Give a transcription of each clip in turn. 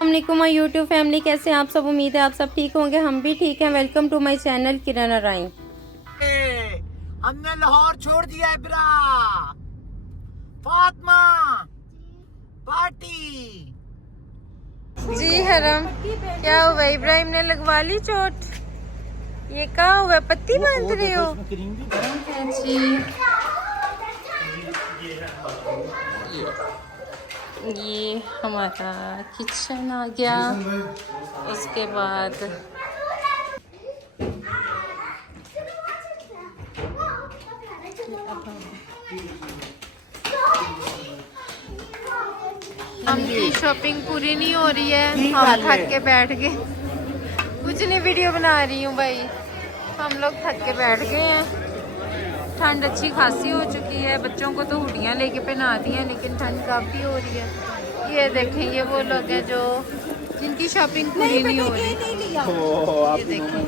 अस्सलामुअलैकुम my YouTube family, कैसे हैं आप सब। उम्मीद है आप सब ठीक होंगे, हम भी ठीक हैं। वेलकम टू माय चैनल किरण राइन। हमने लाहौर छोड़ दिया इब्रा। फातिमा पार्टी। जी हरम, क्या हुआ? इब्राहिम ने लगवा ली चोट। ये क्या हुआ? पत्ती बांध रहे हो जी? ये हमारा किचन आ गया। उसके बाद हमकी शॉपिंग पूरी नहीं हो रही है, हम थक के बैठ गए। कुछ नहीं, वीडियो बना रही हूँ भाई। हम लोग थक के बैठ गए हैं। ठंड अच्छी खासी हो चुकी है। बच्चों को तो हुडियाँ लेके पहना दी हैं, लेकिन ठंड काफ़ी हो रही है। ये देखें, ये वो लोग हैं जो जिनकी शॉपिंग पूरी नहीं हो रही। ये देखें,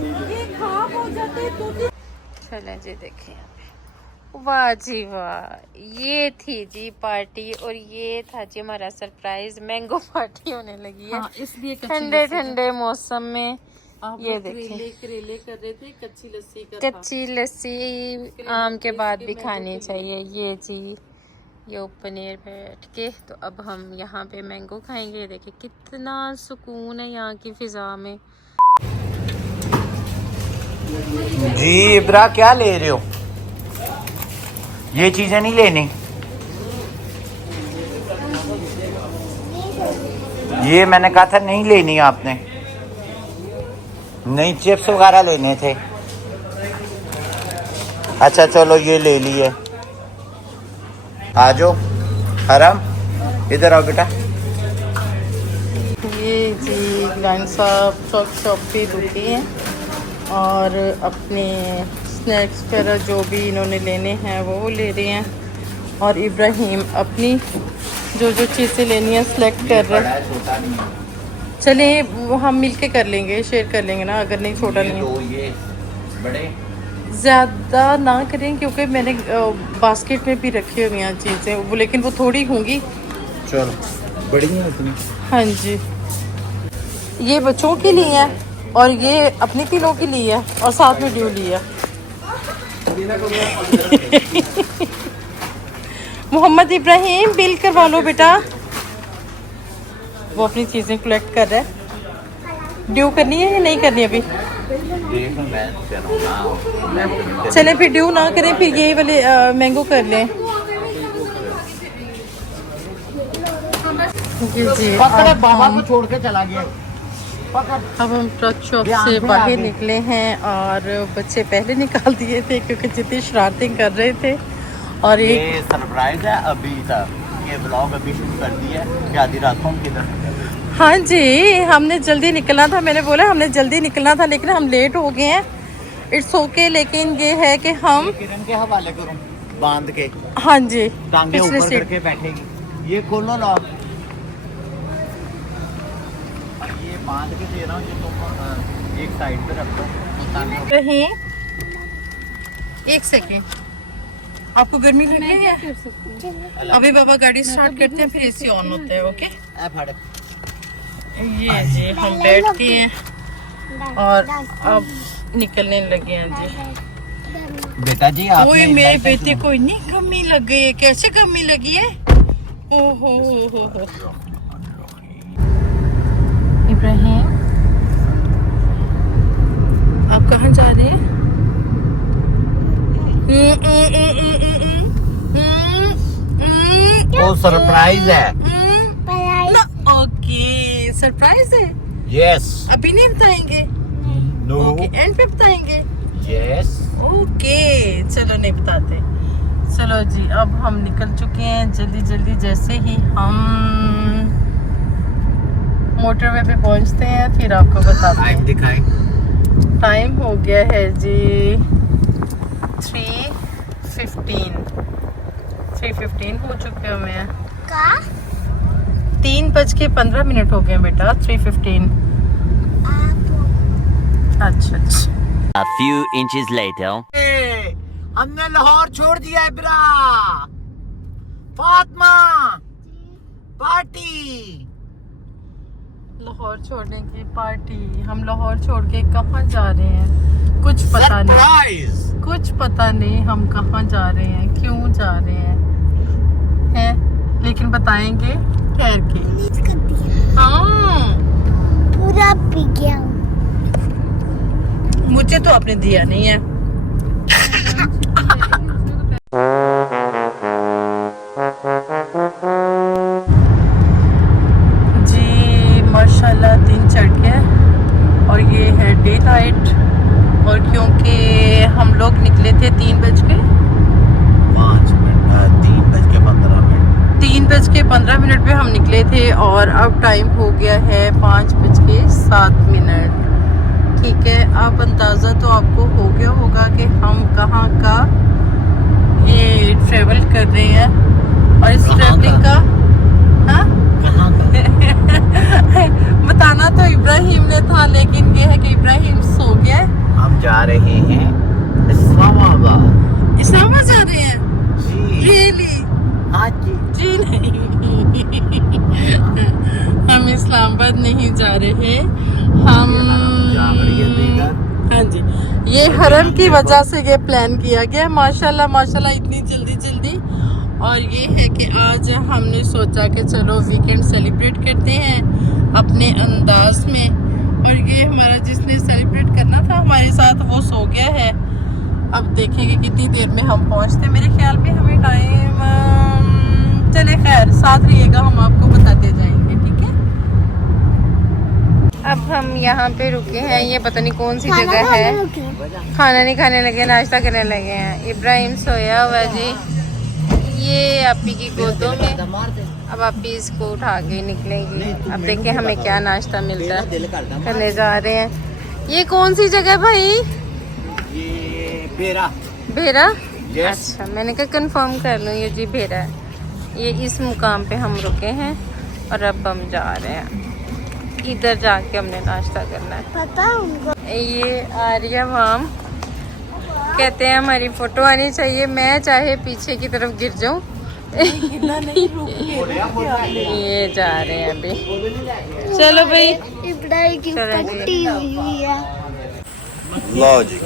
चलें जी, देखें वाह जी वाह। ये थी जी पार्टी और ये था जी हमारा सरप्राइज। मैंगो पार्टी होने लगी है। हाँ, इसलिए ठंडे ठंडे मौसम में। ये देखिए, करेले कर रहे थे। कच्ची लस्सी आम के बाद भी खानी चाहिए। ये जी, ये ऊपर बैठ के तो अब हम यहाँ पे मैंगो खाएंगे। देखिए कितना सुकून है यहाँ की फिजा में। जी इब्रा, क्या ले रहे हो? ये चीजें नहीं लेनी। ये मैंने कहा था नहीं लेनी आपने। नहीं, चिप्स वगैरह लेने थे। अच्छा चलो, ये ले लिए। आ जाओ हरम, इधर आओ बेटा। ये जी ग्रैंड साहब शॉप पे रुके हैं और अपने स्नैक्स वगैरह जो भी इन्होंने लेने हैं वो ले रहे हैं। और इब्राहिम अपनी जो चीज़ें लेनी है सिलेक्ट कर रहे हैं। चले वो हम मिलके कर लेंगे, शेयर कर लेंगे ना, अगर नहीं छोटा नहीं है। बड़े ज़्यादा ना करें क्योंकि मैंने बास्केट में भी रखी हुई हैं चीज़ें वो, लेकिन वो थोड़ी होंगी। चलो, बड़ी है इतनी। हाँ जी, ये बच्चों के लिए है और ये अपनी तीनों के लिए है और साथ में ड्यू लिया। मोहम्मद इब्राहिम, बिल करवा लो बेटा। वो अपनी चीज़ें कलेक्ट कर रहा है। ड्यू करनी है या नहीं करनी अभी? चले फिर ड्यू ना करें, फिर ये वाले मैंगो कर लें। जी जी, पकड़े, बाबा को छोड़ के चला गया। अब हम ट्रक शॉप से बाहर निकले हैं और बच्चे पहले निकाल दिए थे क्योंकि जितनी शरारतें कर रहे थे। और ये सरप्राइज है अभी तक। ये ब्लॉग अभी शुरू कर दिया है कि आधी रात को हम किधर। हाँ जी, हमने जल्दी निकलना था। मैंने बोला हमने जल्दी निकलना था लेकिन हम लेट हो गए हैं। इट्स ओके, लेकिन ये है कि हम किरण के हवाले करूं बांध के। हाँ जी, टांगे पिछले ऊपर सीट करके बैठेगी। ये खोलो लॉक। ये बांध के दे रहा हूँ, ये तुम एक साइड पे रख दो। रहे। एक सेकेंड, आपको गर्मी लग रही है? अभी बाबा गाड़ी स्टार्ट करते हैं फिर एसी ऑन होता है। ओके, ये जी हम बैठ गए हैं और अब निकलने लगे हैं जी। बेटा जी, आप मेरे बेटे को इतनी कमी लग गई है। कैसे कमी लगी है? ओहो हो। इब्राहिम, आप कहाँ जा रहे हैं? वो सरप्राइज है। ओके, सरप्राइज है। यस। अभी नहीं बताएंगे? नो। ओके, एंड पे बताएंगे। यस। ओके, चलो नहीं बताते। चलो जी, अब हम निकल चुके हैं जल्दी जल्दी। जैसे ही हम मोटरवे पे पहुंचते हैं फिर आपको बताते हैं। दिखाएं। टाइम हो गया है जी 3:15 हो चुके हमें। 3:15 हो गए बेटा। 3:15। अच्छा। A few inches later. हमने लाहौर छोड़ दिया इब्रा। फातिमा पार्टी। लाहौर छोड़ने की पार्टी। हम लाहौर छोड़ के कहाँ जा रहे हैं कुछ पता नहीं, कुछ पता नहीं हम कहाँ जा रहे हैं, क्यों जा रहे हैं, लेकिन बताएंगे ठहर के। हाँ पूरा पी गया। मुझे तो आपने दिया नहीं है। जी माशाल्लाह दिन चढ़ गया और ये है डे नाइट। और क्योंकि हम लोग निकले थे 3:15 पे हम निकले थे और अब टाइम हो गया है 5:07। ठीक है, अब अंदाज़ा तो आपको हो गया होगा कि हम कहाँ का ये ट्रेवल कर रहे हैं। और इस ट्रेवलिंग का हाँ बताना तो इब्राहिम ने था, लेकिन ये है कि इब्राहिम सो गया है। हम जा रहे हैं इस्लामाबाद। इस्लामाबाद जा रहे हैं? रियली? हाँ जी। जी नहीं हम इस्लामाबाद नहीं जा रहे, हम हाँ जी, ये हरम की वजह से ये प्लान किया गया। माशाल्लाह माशाल्लाह इतनी जल्दी जल्दी। और ये है कि आज हमने सोचा कि चलो वीकेंड सेलिब्रेट करते हैं अपने अंदाज में। और ये हमारा जिसने सेलिब्रेट करना था हमारे साथ वो सो गया है। अब देखेंगे कितनी देर में हम पहुंचते। मेरे ख्याल में हमें टाइम चले, खैर साथ रहिएगा, हम आपको बताते जाएंगे। ठीक है, अब हम यहाँ पे रुके हैं, ये पता नहीं कौन सी जगह है। खाना नहीं खाने लगे, नाश्ता करने लगे हैं। इब्राहिम सोया हुआ जी, ये आपी की गोदों में। अब आप इसको उठा के निकलेंगी। अब देखिए हमें क्या नाश्ता मिलता है, करने जा रहे हैं। ये कौन सी जगह भाई? ये बेरा। भेरा? Yes. अच्छा, मैंने कहा कंफर्म कर लूँ, ये जी भेरा है। ये इस मुकाम पे हम रुके हैं और अब हम जा रहे हैं। इधर जाके हमने नाश्ता करना है। पता उनको। ये आर्या माम कहते हैं हमारी फोटो आनी चाहिए, मैं चाहे पीछे की तरफ गिर जाऊं। ये जा रहे हैं अभी। चलो भाई, इब्राहिम की चलो जी। कट्टी हुई है। लो जी।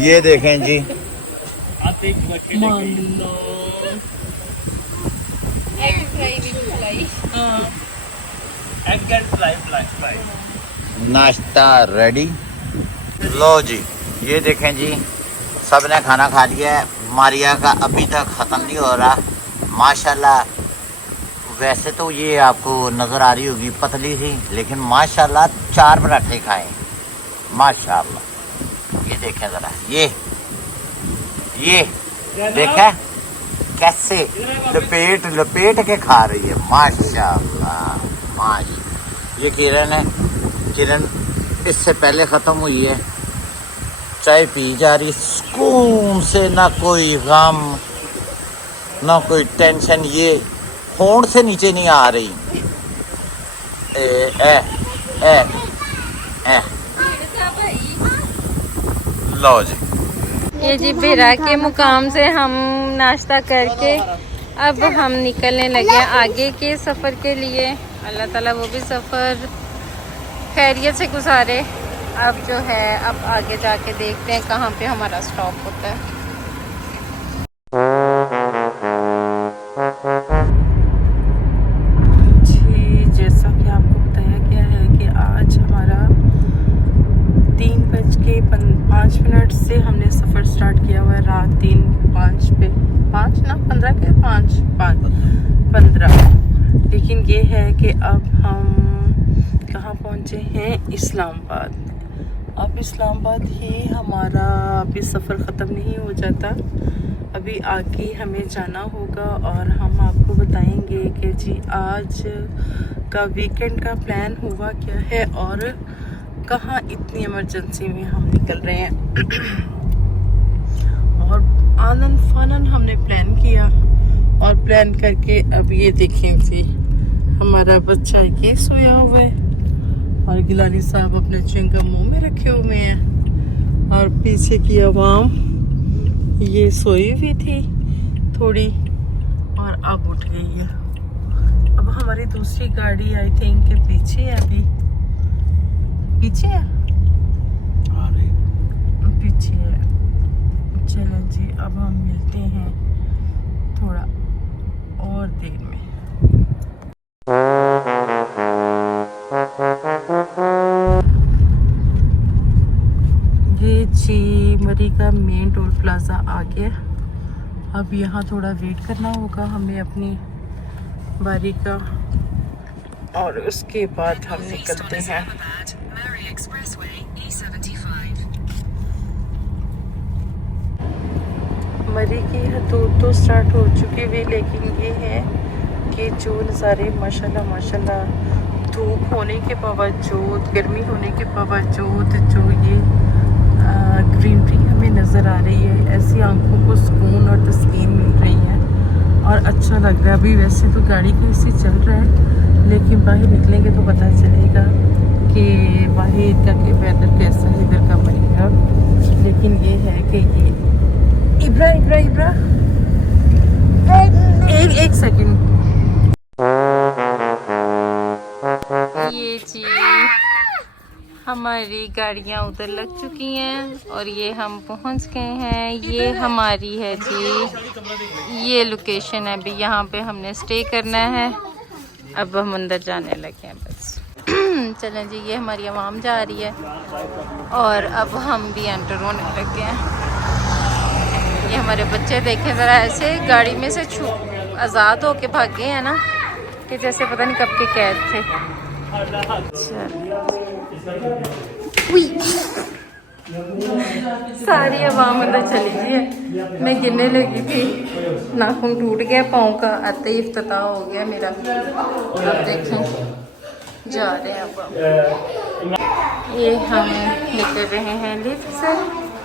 ये देखें जी, नाश्ता रेडी। लो जी, ये देखें जी, सबने खाना खा लिया है। मारिया का अभी तक ख़त्म नहीं हो रहा। माशाल्लाह, वैसे तो ये आपको नज़र आ रही होगी पतली सी, लेकिन माशाल्लाह 4 पराठे खाए माशाल्लाह। ये देखें ज़रा, ये देखें कैसे लपेट लपेट के खा रही है माशाल्लाह। ये किरण इससे पहले ख़त्म हुई है, चाय पी जा रही सुकून से, ना कोई गम ना कोई टेंशन। ये होंठ से नीचे नहीं आ रही। लो जी, ये जी भेरा के मुकाम से हम नाश्ता करके अब हम निकलने लगे हैं आगे के सफ़र के लिए। अल्लाह ताला वो भी सफ़र खैरियत से गुजारे। अब जो है, अब आगे जाके देखते हैं कहाँ पे हमारा स्टॉप होता है। जी, जैसा कि आपको बताया गया है कि आज हमारा 3:05 से हमने सफ़र स्टार्ट किया हुआ है। रात 3:05 पे 15। लेकिन ये है कि अब हम कहाँ पहुँचे हैं? इस्लामाबाद। अब इस्लामाबाद ही हमारा अभी सफ़र ख़त्म नहीं हो जाता, अभी आगे हमें जाना होगा और हम आपको बताएंगे कि जी आज का वीकेंड का प्लान हुआ क्या है और कहाँ इतनी इमरजेंसी में हम निकल रहे हैं। और आनन फानन हमने प्लान किया और प्लान करके अब ये देखें जी, हमारा बच्चा ये सोया हुआ है और गिलानी साहब अपने च्युइंगम मुंह में रखे हुए हैं और पीछे की आवाम ये सोई हुई थी थोड़ी। और अब उठ गई है। अब हमारी दूसरी गाड़ी आई थिंक के पीछे है, अभी पीछे है, पीछे है। चलो जी, अब हम मिलते हैं थोड़ा और देर में। ये जी मरी का मेन टोल प्लाजा आ गया। अब यहाँ थोड़ा वेट करना होगा हमें अपनी बारी का, और उसके बाद हम निकलते हैं। मरी की हदूद तो स्टार्ट हो चुकी हुई, लेकिन ये है कि जो नज़ारे माशाल्लाह माशाल्लाह, धूप होने के बावजूद, गर्मी होने के बावजूद जो ये ग्रीनरी हमें नज़र आ रही है, ऐसी आंखों को सुकून और तस्कीन मिल रही है और अच्छा लग रहा है। अभी वैसे तो गाड़ी का ऐसे चल रहा है, लेकिन बाहर निकलेंगे तो पता चलेगा कि बाहर का वेदर कैसा है, इधर का बनेगा। लेकिन ये है कि ये इब्रा इब्रा इब्रा एक सेकंड, ये जी हमारी गाड़ियाँ उधर लग चुकी हैं और ये हम पहुंच गए हैं। ये हमारी है जी, ये लोकेशन है। अभी यहाँ पे हमने स्टे करना है। अब हम अंदर जाने लगे हैं बस। चलें जी, ये हमारी आवाम जा रही है और अब हम भी एंटर होने लगे हैं। ये हमारे बच्चे देखें ज़रा, ऐसे गाड़ी में से आज़ाद होके भागे हैं ना, कि जैसे पता नहीं कब के कैद थे। सारी आवाम अंदर चली गई है। मैं गिनने लगी थी, नाखून टूट गया पाँव का, आते ही इफ्तिताह हो गया मेरा। अब देखें जा रहे हैं अब ये हम निकल रहे हैं लिफ्ट से।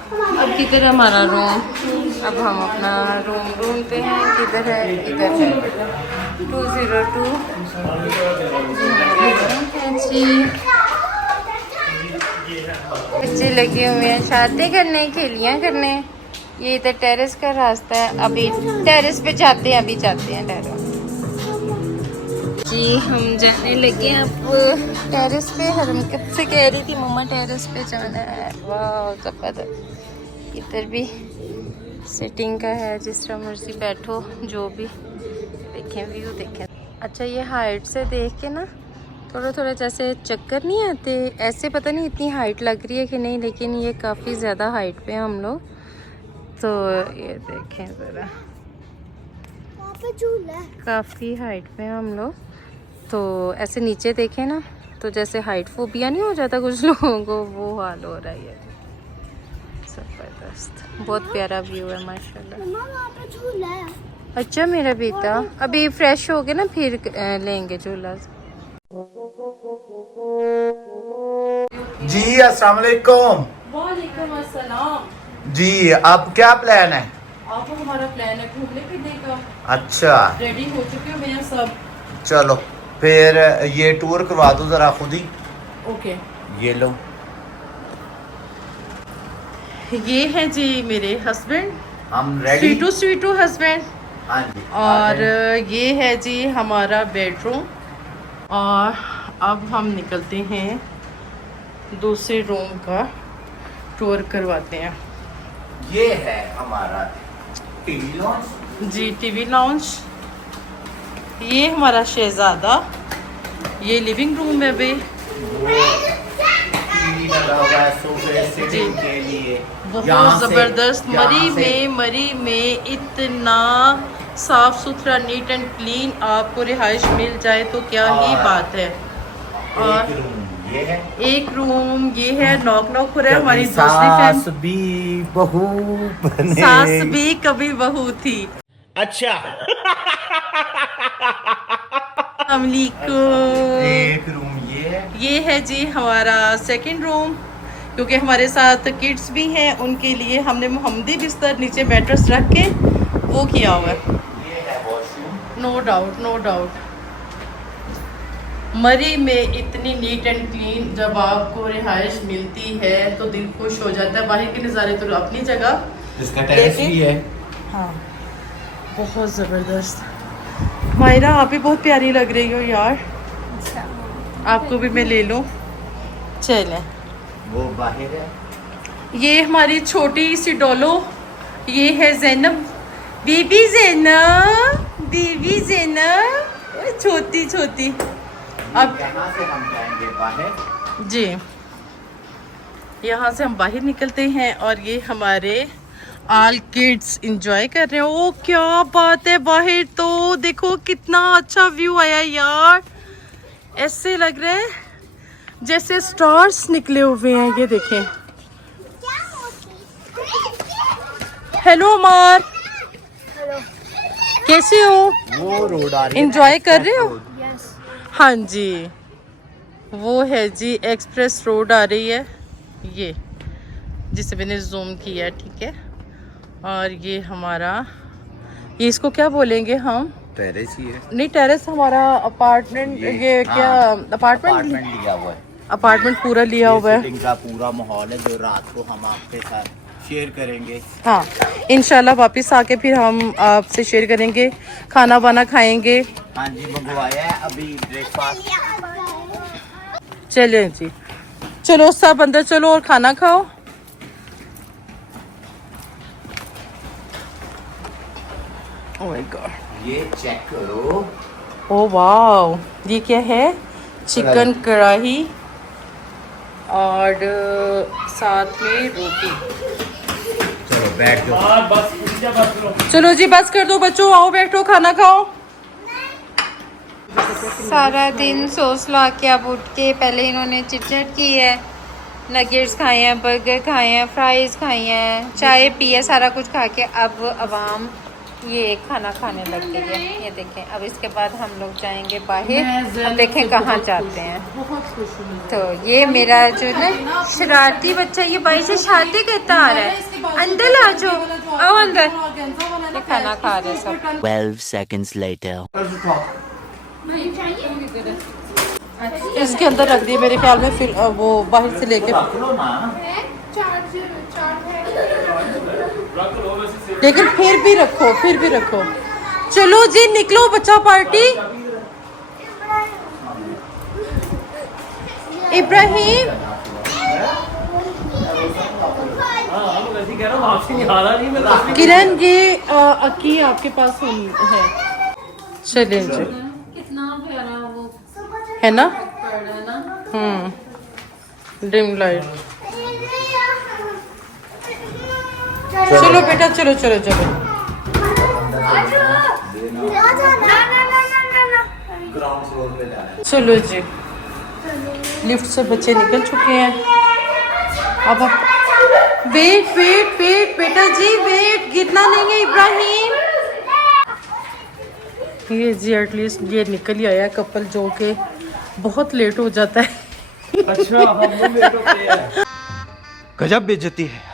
अब किधर है हमारा रूम? अब हम अपना रूम ढूंढते हैं। किधर है? इधर है 202 जी। बच्चे लगे हुए हैं शादी करने, खेलियाँ करने। ये इधर टेरेस का रास्ता है, अभी टेरेस पे जाते हैं, अभी जाते हैं टेरेस जी। हम जाने लगे अब टेरेस पे। हरम कब से कह रही थी मम्मा टेरेस पे जाना है। वाह जबरदस्त। इधर भी सिटिंग का है, जिस तरह मर्जी बैठो, जो भी देखें व्यू देखें। अच्छा, ये हाइट से देख के ना थोड़ा थोड़ा जैसे चक्कर नहीं आते, ऐसे पता नहीं इतनी हाइट लग रही है कि नहीं, लेकिन ये काफ़ी ज़्यादा हाइट पे हम लोग। तो ये देखें ज़रा, काफ़ी हाइट पे हम लोग। तो ऐसे नीचे देखें ना, तो जैसे हाइट फोबिया नहीं हो जाता कुछ लोगों को, वो हाल हो रहा है। ज़बरदस्त, बहुत प्यारा व्यू है माशाल्लाह। अच्छा मेरा बेटा, अभी फ्रेश हो गए ना फिर लेंगे झूला। जी अस्सलाम वालेकुम। वालेकुम अस्सलाम जी, अब क्या प्लान है? आपको हमारा प्लान है घूमने फिरने का। अच्छा, रेडी हो चुके हो भैया सब? चलो फिर ये टूर करवा दो जरा खुद ही। ओके, ये लो। ये है जी मेरे हस्बैंड, हम रेडी। स्वीटू हस्बैंड। हाँ जी। और ये है जी हमारा बेडरूम। और अब हम निकलते हैं, दूसरे रूम का टूर करवाते हैं। ये है हमारा टीवी लॉन्च जी, टीवी लाउंज। ये हमारा शहजादा, ये लिविंग रूम है भाई। टीवी लगा हुआ है सोफे सिटिंग के लिए। बहुत ज़बरदस्त। मरी में इतना साफ सुथरा, नीट एंड क्लीन आपको रिहाइश मिल जाए तो क्या ही बात है। और ये है एक रूम ये है, नॉक नॉक हो रहा है। हमारी दूसरी सास फैन भी बहू बने। सास भी कभी बहू थी। अच्छा। एक रूम ये है जी हमारा सेकंड रूम, क्योंकि हमारे साथ किड्स भी हैं, उनके लिए हमने मोहम्मदी बिस्तर नीचे मैट्रेस रख के वो किया हुआ है। ये है washroom. No doubt, no doubt. Murree में इतनी नीट एंड क्लीन जब आपको रिहाइश मिलती है तो दिल खुश हो जाता है। बाहर के नज़ारे तो अपनी जगह, इसका टेरेस भी है। हाँ बहुत ज़बरदस्त। मायरा आप भी बहुत प्यारी लग रही हो यार, आपको भी मैं ले लूं। चलें, वो बाहर है। ये हमारी छोटी सी डोलो, ये है जैनब, बेबी जैनब, बेबी जैनब, ओए छोटी छोटी। अब यहाँ से हम जाएंगे बाहर। जी, यहाँ से हम बाहर निकलते हैं और ये हमारे ऑल किड्स इंजॉय कर रहे हैं। ओ क्या बात है, बाहर तो देखो कितना अच्छा व्यू आया यार, ऐसे लग रहा है जैसे स्टार्स निकले हुए हैं। ये देखें। हेलो अमार, कैसे हो? वो रोड आ रही है, इंजॉय कर रहे हो? यस। हाँ जी, वो है जी एक्सप्रेस रोड आ रही है, ये जिसे मैंने जूम किया, ठीक है। और ये हमारा, ये इसको क्या बोलेंगे हम? टेरेस ही है। नहीं, टेरेस हमारा अपार्टमेंट, ये क्या अपार्टमेंट लिया हुआ है। अपार्टमेंट पूरा लिया हुआ है। सिटिंग का पूरा माहौल है जो रात को हम आपके साथ शेयर करेंगे। हाँ, इंशाल्लाह वापस आके फिर हम आपसे शेयर करेंगे, खाना वाना खाएंगे। हाँ जी, मंगवाया है अभी ब्रेकफास्ट। चलें जी, चलो सब अंदर चलो और खाना खाओ। ओह माय गॉड, ये चेक करो। ओ वाओ, ये क्या है? चिकन कढ़ाई और साथ में रोटी। चलो बैठ जाओ। चलो जी बस कर दो बच्चों, आओ बैठो खाना खाओ। सारा दिन सोच ला के अब उठ के पहले इन्होंने चिटचट की है, नगेट्स खाए हैं, बर्गर खाए हैं, फ्राइज खाई हैं, चाय पी है, सारा कुछ खा के अब अवाम ये खाना खाने लग गई है। ये देखें, अब इसके बाद हम लोग जाएंगे बाहर, अब देखें कहाँ जाते हैं। तो ये मेरा जो ना शरारती बच्चा, ये बाई से शादी कहता आ रहा है, अंदर आ जाओ, आओ अंदर। ये खाना खा रहे सब। 12 seconds later. इसके अंदर रख दिए मेरे ख्याल में, फिर वो बाहर से लेके, लेकिन फिर भी रखो, फिर भी रखो। चलो जी निकलो बच्चा पार्टी। इब्राहिम, किरण, ये अक्की आपके पास है। चलें जी, कितना प्यारा वो है ना? है ना। Dream light. चलो बेटा, चलो चलो चलो। चलो जी, लिफ्ट से बच्चे निकल चुके हैं। अब वेट वेट वेट बेटा जी, वेट, गिरना नहीं है इब्राहिम। ये जी एटलीस्ट ये निकल ही आया कपल, जो कि बहुत लेट हो जाता है। अच्छा, हम लेट होते हैं। गजब बेइज्जती है।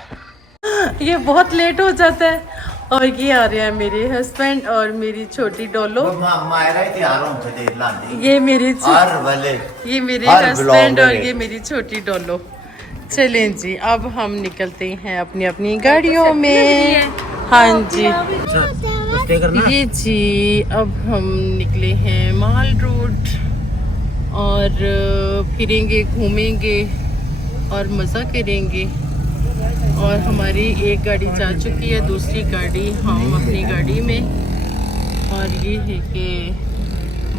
ये बहुत लेट हो जाता है। और ये आ रहे हैं मेरे हस्बैंड और मेरी छोटी डोलो। मायरा ही तैयार होके देर लांदी। ये मेरे हर वाले, ये मेरे हर हस्बैंड ब्लॉग और में। ये मेरी छोटी डोलो। चलें जी, अब हम निकलते हैं अपनी अपनी गाड़ियों में। हाँ जी, ये जी अब हम निकले हैं माल रोड और फिरेंगे, घूमेंगे और मज़ा करेंगे। और हमारी एक गाड़ी जा चुकी है, दूसरी गाड़ी हम अपनी गाड़ी में। और ये है कि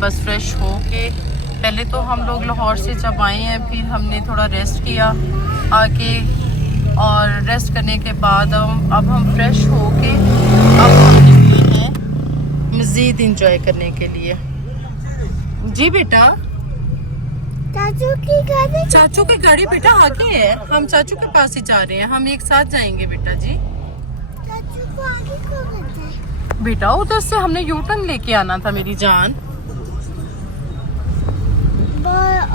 बस फ्रेश हो के, पहले तो हम लोग लाहौर से जब आए हैं फिर हमने थोड़ा रेस्ट किया आके, और रेस्ट करने के बाद अब हम फ्रेश हो के अब हम निकले हैं मज़ीद इंजॉय करने के लिए। जी बेटा, चाचू की गाड़ी, चाचू की गाड़ी बेटा आगे है, हम चाचू के पास ही जा रहे हैं, हम एक साथ जाएंगे बेटा जी। चाचू को आगे को करते हैं। बेटा उधर से हमने यू टर्न लेके आना था मेरी जान।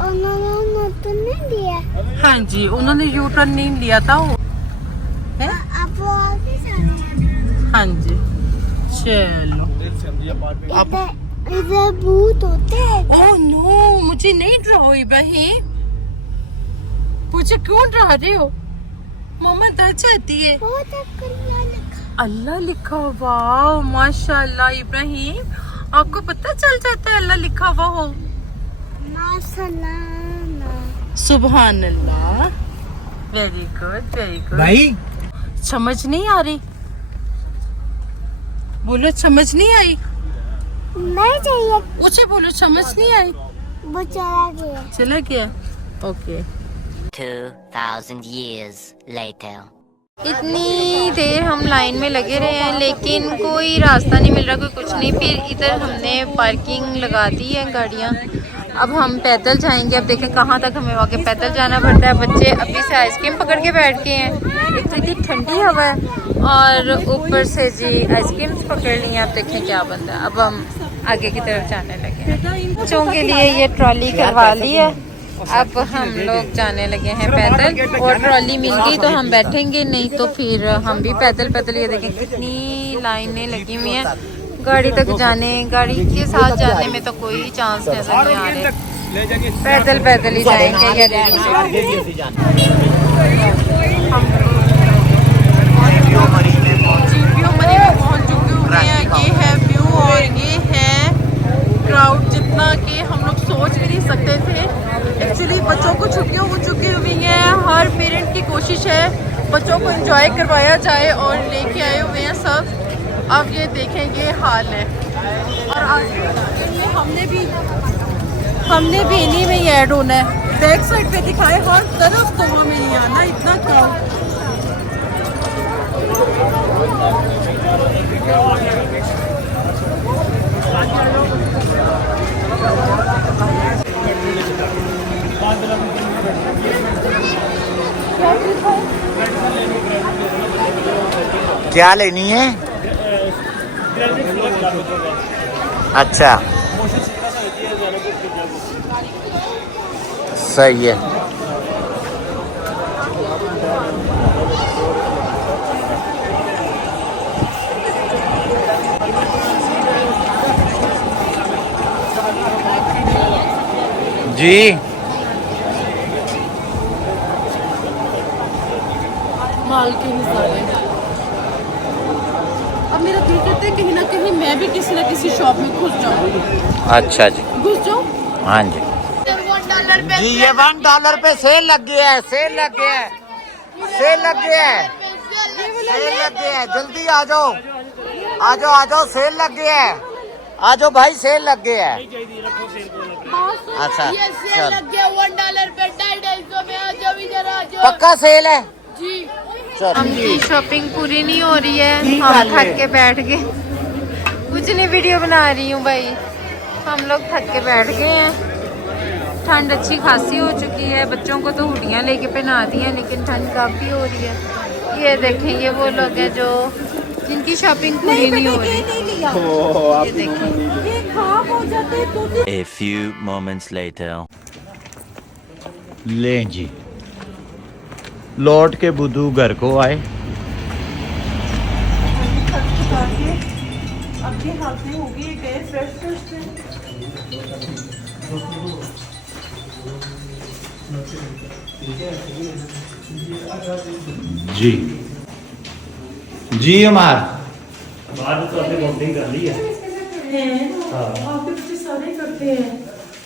उन्होंने तो नहीं दिया। हाँ जी, उन्होंने यू टर्न नहीं लिया था वो है। अब वो आगे जा रहे हैं। हाँ जी, चलो। अब इधर भूत होते हैं। ओह नो, मुझे नहीं डराओ इब्राहिम, मुझे क्यों डरा रहे हो? मम्मा डर जाती है। बहुत अल्लाह लिखा। अल्लाह लिखा, वाह माशाल्लाह इब्राहिम, आपको पता चल जाता है अल्लाह लिखा हुआ हो? माशाल्लाह। सुभान अल्लाह। Very good very good. भाई समझ नहीं आ रही, बोलो समझ नहीं आई। नहीं चाहिए, ऊंचे बोलो, समझ नहीं आई। वो चला गया। चला गया, ओके। 2,000 years later. इतनी देर हम लाइन में लगे रहे हैं लेकिन कोई रास्ता नहीं मिल रहा, कोई कुछ नहीं। फिर इधर हमने पार्किंग लगा दी है गाड़ियाँ। अब हम पैदल जाएंगे। अब देखें कहाँ तक हमें वाकई पैदल जाना पड़ता है। बच्चे अभी से आइसक्रीम पकड़ के बैठ गए हैं, एक तो इतनी ठंडी हवा है और ऊपर से जी आइसक्रीम पकड़ ली है। अब देखें क्या बनता है। अब हम आगे की तरफ जाने लगे हैं। बच्चों के लिए ये ट्रॉली करवा ली है। अब हम लोग जाने लगे हैं पैदल, और ट्रॉली मिल गई तो हम बैठेंगे, नहीं तो फिर हम भी पैदल पैदल। ये देखें कितनी लाइनें लगी हुई हैं गाड़ी तक जाने, गाड़ी के साथ जाने में तो कोई चांस नजर नहीं आ रहे। पैदल पैदल ही जाएंगे या रेडी से। पहुंच चुके हैं। ये है व्यू और ये है क्राउड, जितना कि हम लोग सोच भी नहीं सकते थे। एक्चुअली बच्चों को छुट्टियां हो चुकी हुई हैं। हर पेरेंट की कोशिश है बच्चों को एंजॉय करवाया जाए और लेके आए हुए हैं सब। अब ये देखें ये हाल है। और आज हमने भी इन्हीं में ही ऐड होना है। बैक साइड पे दिखाए हर तरफ, तो हमें नहीं आना इतना क्राउड। क्या लेनी है? अच्छा सही है। जी माल के हिसाब। अब मेरा दिल करता है कहीं ना कहीं मैं भी किसी ना किसी शॉप में घुस जाऊँ। अच्छा जी, घुस जाऊँ। हाँ जी। जी ये $1 पे सेल लग गया है, सेल लग गया है, सेल लग गया है, सेल लग गया है। जल्दी आ जाओ, आ जाओ, आ जाओ, सेल लग गया है। आ जाओ भाई, सेल लग गया है। अच्छा चल, $1 पे 250 में आ जाओ, इधर आ जाओ। पक्का सेल है जी। चल। हमकी शॉपिंग पूरी नहीं हो रही है, हम थक के बैठ गए। कुछ नहीं, वीडियो बना रही हूँ भाई। हम लोग थक के बैठ गए हैं। ठंड अच्छी खासी हो चुकी है। बच्चों को तो हुडियाँ लेके पहना दी हैं, लेकिन ठंड काफ़ी हो रही है। ये देखें, ये वो लोग हैं जो जिनकी शॉपिंग पूरी नहीं हो रही। ये देखें, A few moments later. ले जी, लौट के बुद्धू घर को आए। अपने हाथ में होगी गए फ्रेश जी जी हमार बाद तो आपने बॉन्डिंग कर ली है। आपके बच्चे सारे करते हैं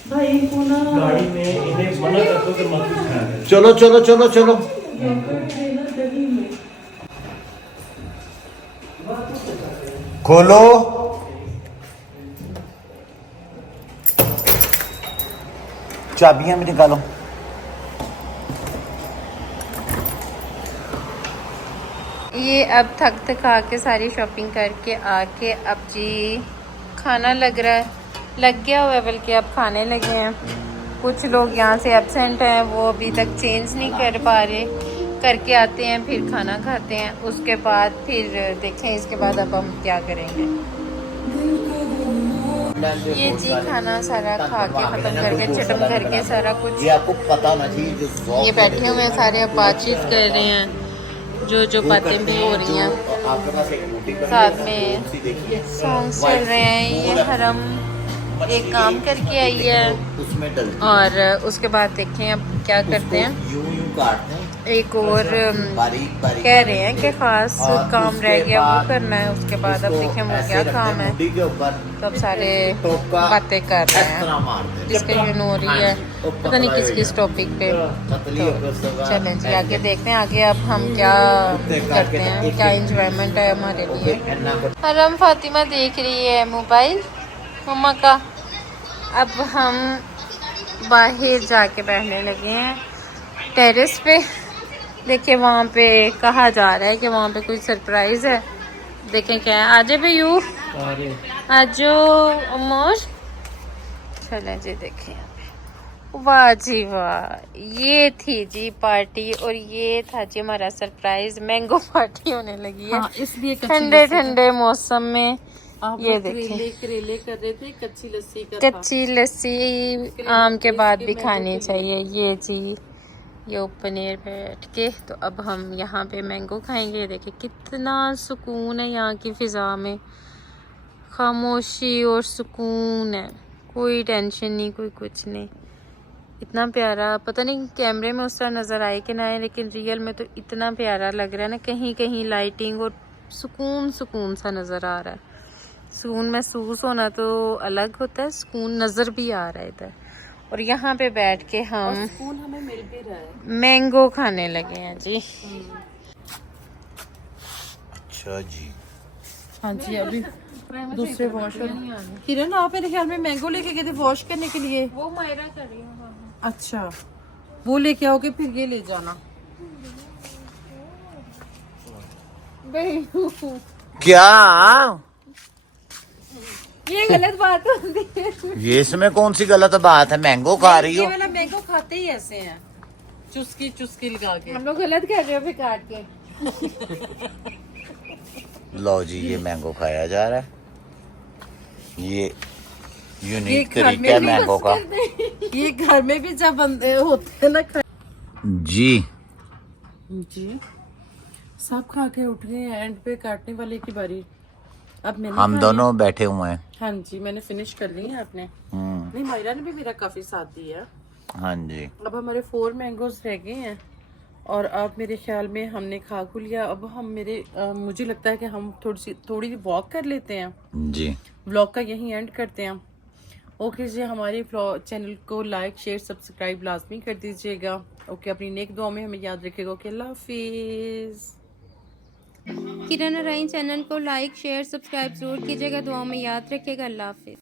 भाई को ना। गाड़ी में इन्हें मना कर दो कि मत कुछ खाया करें। चलो चलो चलो चलो, खोलो। चाबियां भी निकालो। ये अब थक थका के सारी शॉपिंग करके आके अब जी खाना लग रहा है, लग गया हुआ है, बल्कि अब खाने लगे हैं। कुछ लोग यहाँ से एब्सेंट हैं, वो अभी तक चेंज नहीं कर पा रहे। करके आते हैं, फिर खाना खाते हैं, उसके बाद फिर देखें इसके बाद अब हम क्या करेंगे। ये जी खाना सारा खा के ख़त्म करके चटम करके सारा कुछ, ये आपको पता ना जी, जो ये बैठे हुए हैं सारे, अब बातचीत कर रहे हैं, जो बातें भी हो रही हैं, साथ में सॉन्ग्स चल रहे हैं। ये हरम एक काम करके आई है उसमें डलती और उसके बाद देखें अब क्या करते हैं। यूं यूं काटते हैं एक और बारीक बारीक कह रहे हैं कि खास और काम उसके रह गया वो बाद करना है, उसके बाद अब इसको देखें वो ऐसे क्या रखते काम हैं है। मुंडी के ऊपर, सब सारे टोका बातें कर रहे इस तरह हैं मारते हैं। डिस्कशन हो रही है, वो पता नहीं पतला किस हो किस जाता टॉपिक पे। पतली तो होकर उसके बाद चलें जी आगे ऐसे। देखते हैं आगे अब हम क्या करते हैं, क्या इंजॉयमेंट है हमारे लिए। हरम फातिमा देख रही है मोबाइल मम्मा का। अब हम बाहर जाके बैठने लगे हैं टेरेस पे। देखिए वहाँ पे कहा जा रहा है कि वहाँ पे कुछ सरप्राइज है, देखें क्या है। आजे भी यू आजो अमोर, चलें जी देखें यहाँ पे। वाह जी वाह, ये थी जी पार्टी और ये था जी हमारा सरप्राइज। मैंगो पार्टी होने लगी है हाँ, इसलिए ठंडे ठंडे मौसम में। आप ये लोग देखिए करेले कर रहे थे, कच्ची लस्सी का था। कच्ची लस्सी आम के बाद भी खानी चाहिए। ये जी ये ओपन एयर बैठ के, तो अब हम यहाँ पे मैंगो खाएंगे। देखिए कितना सुकून है यहाँ की फ़िज़ा में, खामोशी और सुकून है, कोई टेंशन नहीं, कोई कुछ नहीं। इतना प्यारा, पता नहीं कैमरे में उस तरह नज़र आए कि ना आए, लेकिन रियल में तो इतना प्यारा लग रहा है ना। कहीं कहीं लाइटिंग और सुकून सुकून सा नज़र आ रहा है। सुकून महसूस होना तो अलग होता है, सुकून नज़र भी आ रहा है इधर। और यहाँ पे बैठ के हम सुकून हमें मिल भी रहा है। मैंगो खाने लगे हैं जी। अच्छा जी, हाँ जी, अभी दूसरे वॉश किरण आप मेरे ख्याल में मैंगो लेके गए थे वॉश करने के लिए। वो मायरा कर रही हूँ। अच्छा, वो लेके आओगे फिर ये ले जाना। क्या ये गलत बात होती है। ये इसमें कौन सी गलत बात है? मैंगो खा रही ये हो। वाला मैंगो खाते ही ऐसे हैं, चुस्की चुस्की लगा के। हम लोग गलत कर रहे हो फिर काट के। लो जी, ये मैंगो खाया जा रहा है। ये यूनिक घर तरीका में है भी मैंगो का। ये घर में भी जब बंदे होते हैं ना जी जी, सब खा के उठ गए हैं, एंड पे काटने वाले की बारी। अब मैंने हम खाया। दोनों बैठे हुए हैं। हाँ जी, मैंने फिनिश कर ली है। आपने नहीं, मायरा ने भी मेरा काफी साथ दिया है। हाँ जी, अब हमारे 4 मैंगोज रह गए हैं और अब मेरे ख्याल में हमने खा खू लिया। अब हम मुझे लगता है कि हम थोड़ी वॉक कर लेते हैं। जी व्लॉग का यहीं एंड करते हैं। ओके जी, हमारे चैनल को लाइक शेयर सब्सक्राइब लाजमी कर दीजिएगा। ओके, अपनी नेक दुआ में हमें याद रखिएगा। ओके, अल्लाह हाफिज़। किरण और राइन चैनल को लाइक शेयर सब्सक्राइब जरूर कीजिएगा, दुआ में याद रखिएगा। अल्लाह हाफिज़।